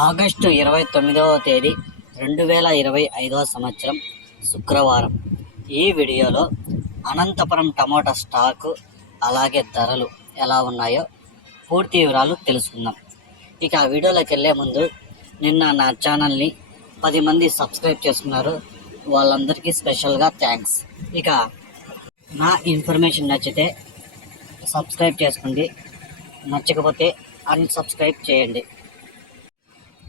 August 29వ తేదీ 2025వ సంవత్సరం శుక్రవారం. ఈ వీడియోలో అనంతపురం టమోటా స్టాకు అలాగే ధరలు ఎలా ఉన్నాయో పూర్తి వివరాలు తెలుసుకుందాం. ఇక ఆ వీడియోలోకి వెళ్ళే ముందు నిన్న నా ఛానల్ని 10 మంది సబ్స్క్రైబ్ చేసుకున్నారు, వాళ్ళందరికీ స్పెషల్గా థ్యాంక్స్. ఇక నా ఇన్ఫర్మేషన్ నచ్చితే సబ్స్క్రైబ్ చేసుకోండి, నచ్చకపోతే అన్సబ్స్క్రైబ్ చేయండి.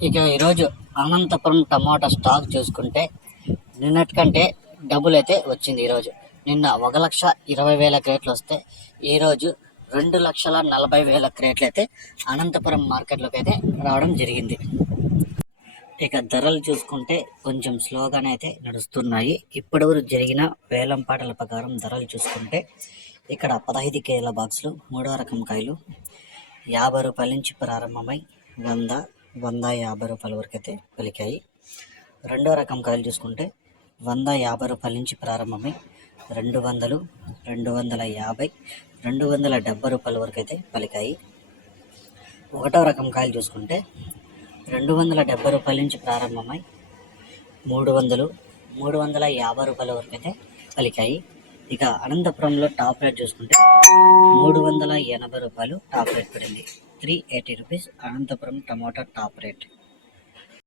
ఇక ఈరోజు అనంతపురం టమాటా స్టాక్ చూసుకుంటే నిన్నటికంటే డబుల్ అయితే వచ్చింది. ఈరోజు నిన్న 1,20,000 క్రేట్లు వస్తే ఈరోజు 2,40,000 క్రేట్లు అయితే అనంతపురం మార్కెట్లోకి అయితే రావడం జరిగింది. ఇక ధరలు చూసుకుంటే కొంచెం స్లోగానే అయితే నడుస్తున్నాయి. ఇప్పటివరకు జరిగిన వేలం పాటల ప్రకారం ధరలు చూసుకుంటే ఇక్కడ 15 కేజీల బాక్సులు 3వ రకం కాయలు 50 రూపాయల నుంచి ప్రారంభమై 100-150 రూపాయల వరకు అయితే పలికాయి. 2వ రకం కాయలు చూసుకుంటే 150 రూపాయల నుంచి ప్రారంభమై 200, 250, 270 రూపాయల వరకు అయితే పలికాయి. 1వ రకం కాయలు చూసుకుంటే 270 రూపాయల నుంచి ప్రారంభమై 300, 350 రూపాయల వరకు అయితే పలికాయి. ఇక అనంతపురంలో టాప్ రేట్ చూసుకుంటే 380 రూపాయలు టాప్ రేట్ పడింది. 380 rupees Anantapur tomato top rate.